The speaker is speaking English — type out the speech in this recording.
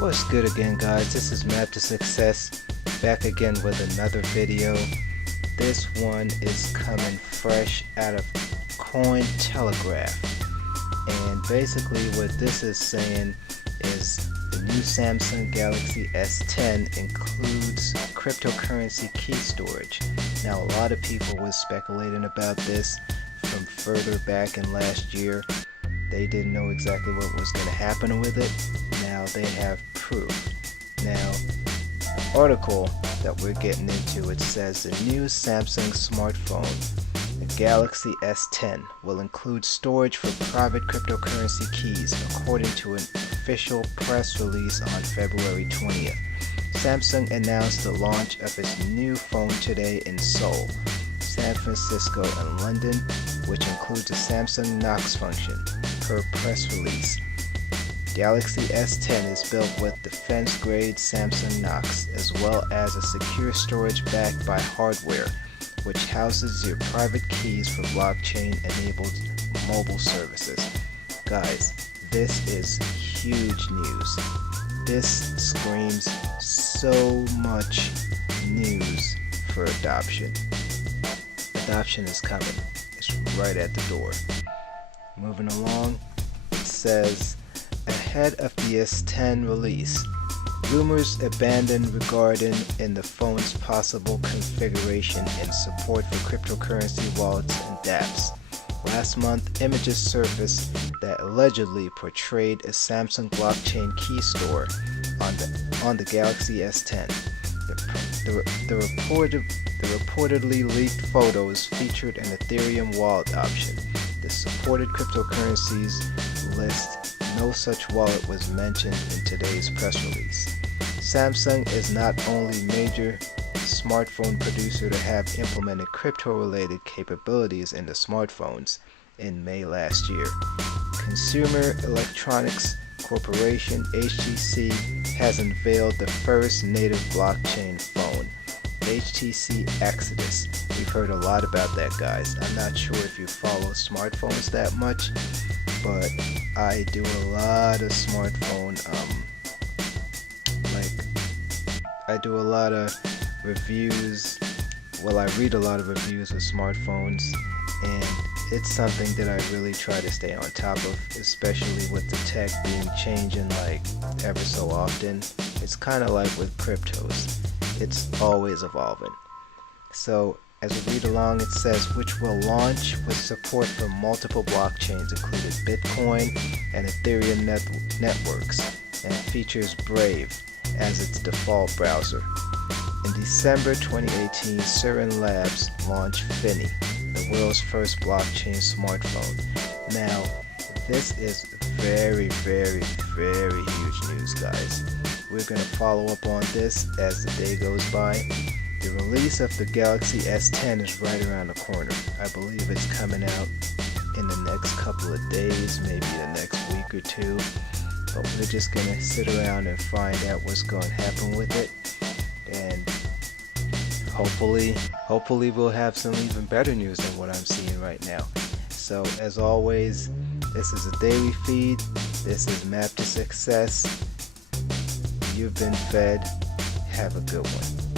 What's good again, guys? This is Map to Success, back again with another video. This one is coming fresh out of Cointelegraph, and basically what this is saying is the new Samsung Galaxy S10 includes cryptocurrency key storage. Now, a lot of people were speculating about this from further back in last year. They didn't know exactly what was going to happen with it. Now they have proof. Now, the article that we're getting into, it says the new Samsung smartphone, the Galaxy S10, will include storage for private cryptocurrency keys, according to an official press release on February 20th. Samsung announced the launch of its new phone today in Seoul, San Francisco, and London, which includes a Samsung Knox function, per press release. Galaxy S10 is built with defense-grade Samsung Knox, as well as a secure storage backed by hardware, which houses your private keys for blockchain-enabled mobile services. Guys, this is huge news. This screams so much news for adoption. Adoption is coming. It's right at the door. Moving along, it says, ahead of the S10 release, rumors abandoned regarding in the phone's possible configuration and support for cryptocurrency wallets and dApps. Last month, images surfaced that allegedly portrayed a Samsung blockchain key store on the Galaxy S10. The reportedly leaked photos featured an Ethereum wallet option. The supported cryptocurrencies list, no such wallet was mentioned in today's press release. Samsung is not only major smartphone producer to have implemented crypto-related capabilities into smartphones in May last year. Consumer Electronics Corporation (HTC) has unveiled the first native blockchain phone, HTC Exodus. We've heard a lot about that, guys. I'm not sure if you follow smartphones that much, but I do a lot of smartphone, I do a lot of reviews. Well, I read a lot of reviews of smartphones, and it's something that I really try to stay on top of, especially with the tech being changing like ever so often. It's kind of like with cryptos. It's always evolving. So as we read along, it says, which will launch with support for multiple blockchains, including Bitcoin and Ethereum networks, and features Brave as its default browser. In December 2018, Siren Labs launched Finny, the world's first blockchain smartphone. Now, this is very, very, very huge news, guys. We're going to follow up on this as the day goes by. The release of the Galaxy S10 is right around the corner. I believe it's coming out in the next couple of days, maybe the next week or two. But we're just going to sit around and find out what's going to happen with it. And hopefully we'll have some even better news than what I'm seeing right now. So as always, this is a daily feed. This is Map to Success. You've been fed. Have a good one.